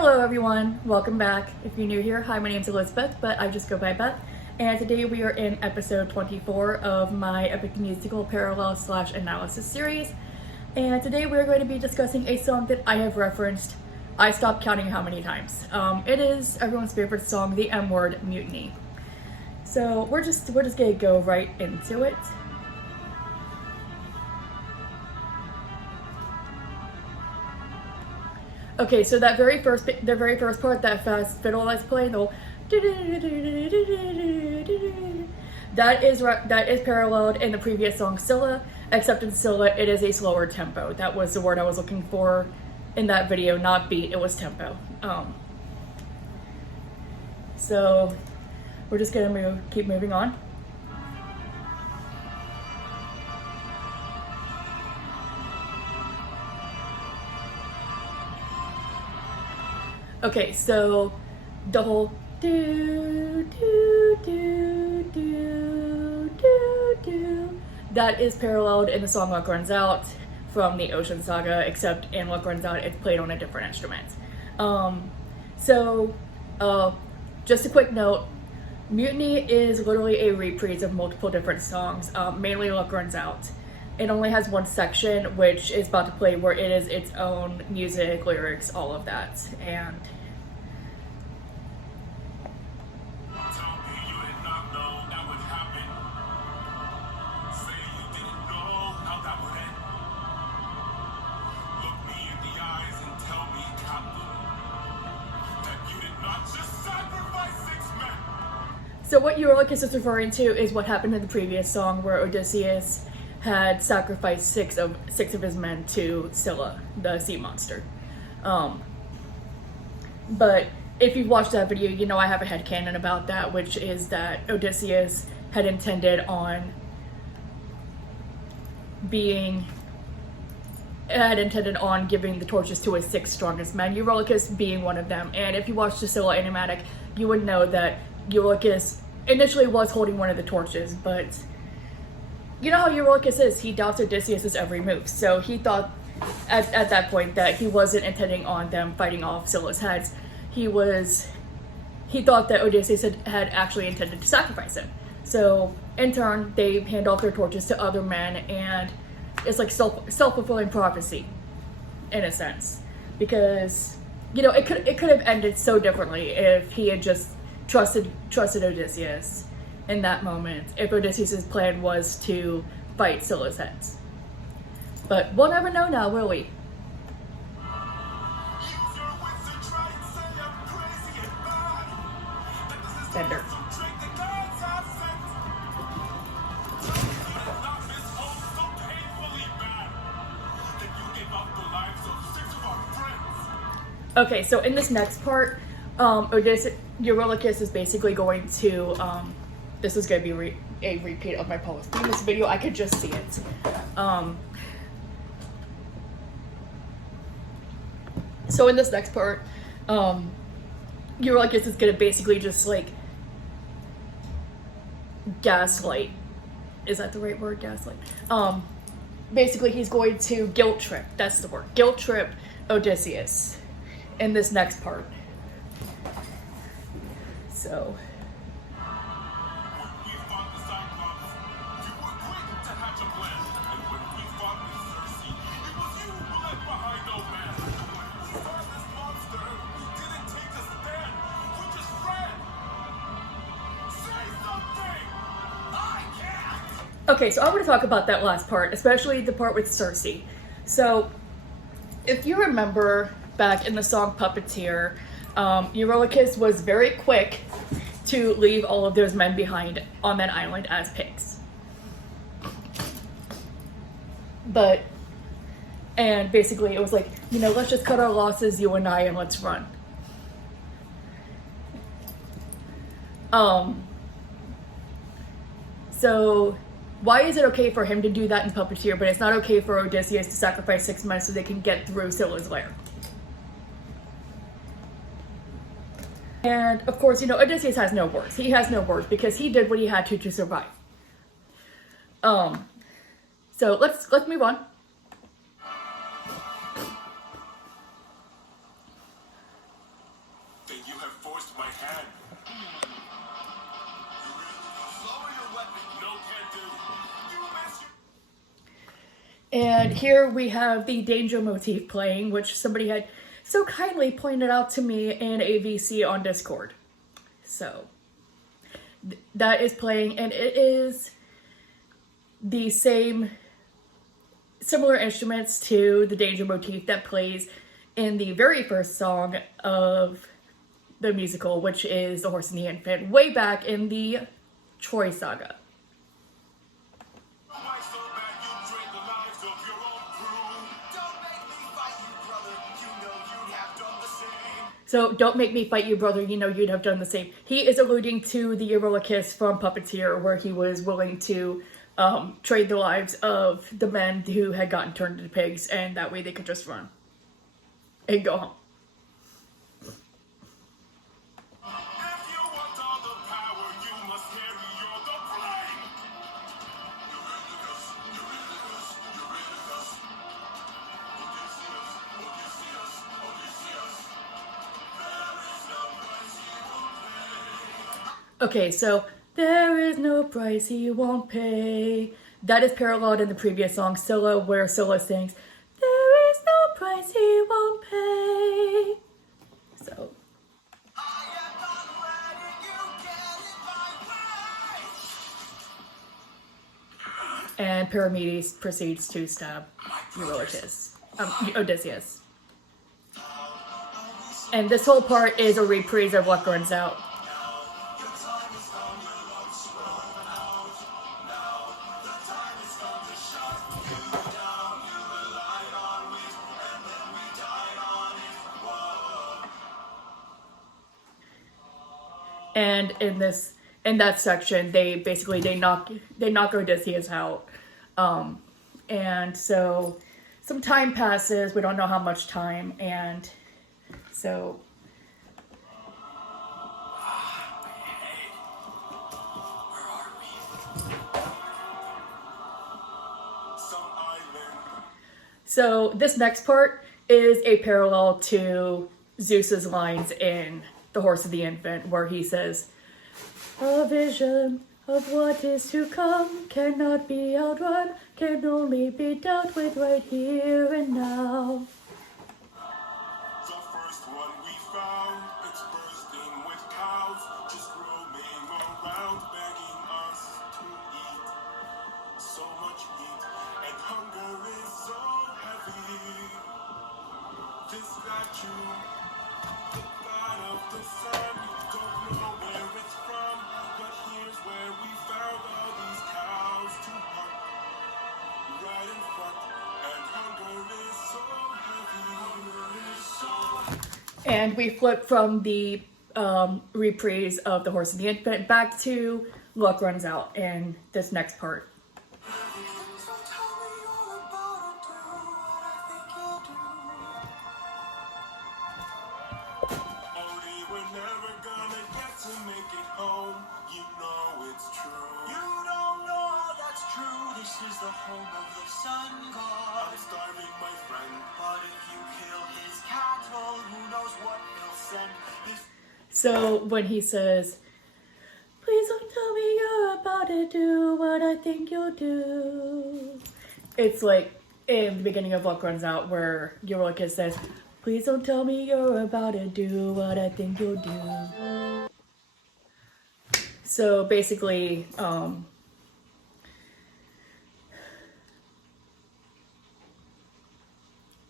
Hello everyone, welcome back. If you're new here, hi, my name's Elizabeth, but I just go by Beth. And today we are in episode 24 of my epic musical parallel / analysis series. And today we're going to be discussing a song that I have referenced. I stopped counting how many times. It is everyone's favorite song, the M word, Mutiny. So we're just gonna go right into it. Okay, so the very first part, that fast fiddle that's playing, the that is paralleled in the previous song Scylla, except in Scylla it is a slower tempo. That was the word I was looking for in that video, not beat, it was tempo. So we're just gonna keep moving on. Okay, so the whole do do do do do do, that is paralleled in the song Luck Runs Out from the Ocean Saga, except in Luck Runs Out it's played on a different instrument. Just a quick note, Mutiny is literally a reprise of multiple different songs, mainly Luck Runs Out. It only has one section, which is about to play, where it is its own music, lyrics, all of that. And so what Eurylochus is referring to is what happened in the previous song, where Odysseus had sacrificed six of his men to Scylla, the sea monster. But if you've watched that video, you know I have a headcanon about that, which is that Odysseus had intended on giving the torches to his six strongest men, Eurylochus being one of them. And if you watched the Scylla animatic, you would know that Eurylochus initially was holding one of the torches, but you know how Eurylochus is, he doubts Odysseus' every move. So he thought at that point that he wasn't intending on them fighting off Scylla's heads. He thought that Odysseus had actually intended to sacrifice him. So in turn, they hand off their torches to other men, and it's like self-fulfilling prophecy, in a sense. Because, you know, it could have ended so differently if he had just trusted Odysseus in that moment, if Odysseus' plan was to fight Scylla's heads. But we'll never know now, will we? Tender. Okay, so in this next part, Eurylochus is basically going to, this is going to be a repeat of my Paulus Themis video, I could just see it. So in this next part, Eurylochus is going to basically just like gaslight. Is that the right word? Gaslight. Basically he's going to guilt trip, that's the word, guilt trip Odysseus in this next part. So okay, so I want to talk about that last part, especially the part with Circe. So, if you remember back in the song Puppeteer, Eurylochus was very quick to leave all of those men behind on that island as pigs. And basically it was like, you know, let's just cut our losses, you and I, and let's run. So why is it okay for him to do that in Puppeteer, but it's not okay for Odysseus to sacrifice 6 men so they can get through Scylla's lair? And of course, you know, Odysseus has no words. He has no words because he did what he had to survive. So let's move on. and you have forced my hand. Lower your weapon. No, can't do. You mess your... And here we have the danger motif playing, which somebody had so kindly pointed out to me in a VC on Discord. So that is playing, and it is the similar instruments to the danger motif that plays in the very first song of the musical, which is The Horse and the Infant, way back in the Troy saga. Why so bad you drain the lives of your own crew? Don't make me fight you, brother. You know you'd have done the same. So, don't make me fight you, brother. You know you'd have done the same. He is alluding to the Euryllicus from Puppeteer, where he was willing to trade the lives of the men who had gotten turned into pigs, and that way they could just run and go home. If you want all the power, you must carry all the blame. Okay, so there is no price he won't pay. That is paralleled in the previous song, Scylla, where Scylla sings, there is no price he won't pay. So, I am not letting you get in my way. and Paramedes proceeds to stab Odysseus. And this whole part is a reprise of Luck Runs Out. And in that section, they knock Odysseus out, and so some time passes. We don't know how much time, and so Where are we? Some island. So this next part is a parallel to Zeus's lines in The Horse and the Infant, where he says, a vision of what is to come cannot be outrun, can only be dealt with right here and now. The first one we found, it's bursting with cows, just roaming around, begging us to eat. So much meat, and hunger is so heavy. This statue, the god of the sun, don't know where it's from, but here's where we found all these cows to hunt. Right in front, and hunger is so heavy, hunger is so heavy. And we flip from the reprise of The Horse and the Infant back to Luck Runs Out in this next part. So tell me all about it, do what I think you'll do. Odie, we're never gonna get to make it home. You know it's true. You don't know how that's true. This is the home of the sun god. I'm starving, my friend. But if you kill his cattle, who knows what he'll send. This So when he says, please don't tell me you're about to do what I think you'll do, it's like in the beginning of Luck Runs Out where Euryllicus says, please don't tell me you're about to do what I think you'll do. So basically,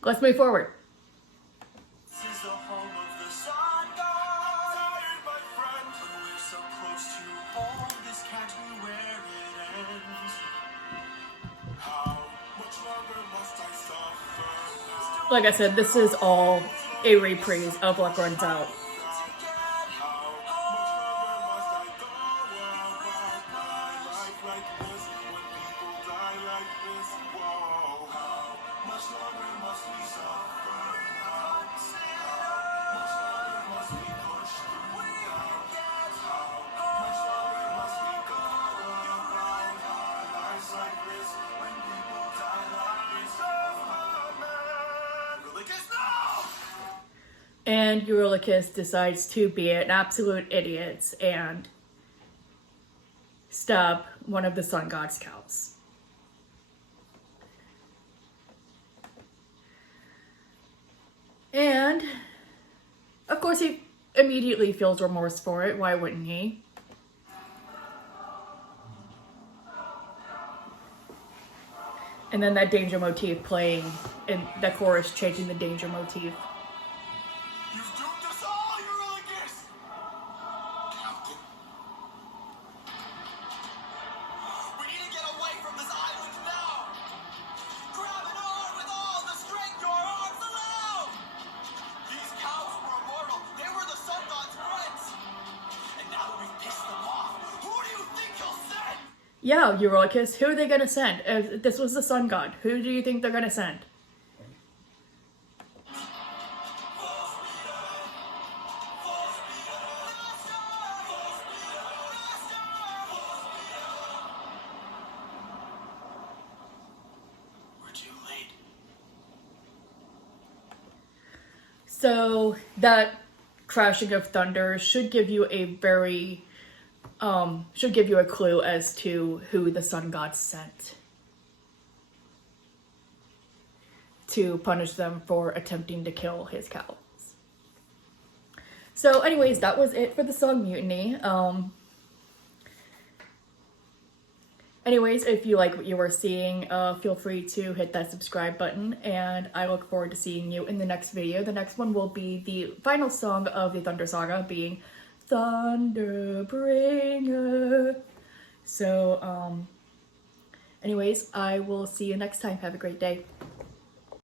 let's move forward. is the home of the sun god. Tired, my friend. We're so close to home. This can't be where it ends. How much longer must I suffer now? Like I said, this is all a reprise of Luck Runs Out. How much longer must I go about my life like this when people die like this? Whoa. How much longer must we suffer now? How much longer must we push through now? How much longer must we go about our lives like this when people die like this? Oh, man. Religious? No! And Eurylochus decides to be an absolute idiot and stab one of the sun god's cows. And of course he immediately feels remorse for it. Why wouldn't he? And then that danger motif playing, and the chorus changing the danger motif. You've doomed us all, Eurylochus! Captain? We need to get away from this island now! Grab an arm with all the strength your arms allow! These cows were immortal. They were the sun god's friends. And now that we've pissed them off, who do you think you'll send? Yeah, Eurylochus, who are they gonna send? If this was the sun god, who do you think they're gonna send? We're too late. So that crashing of thunder should give you a very should give you a clue as to who the sun god sent to punish them for attempting to kill his cows. So anyways, that was it for the song Mutiny. Anyways, if you like what you were seeing, feel free to hit that subscribe button, and I look forward to seeing you in the next video. The next one will be the final song of the Thunder Saga, being Thunderbringer. So, anyways, I will see you next time. Have a great day.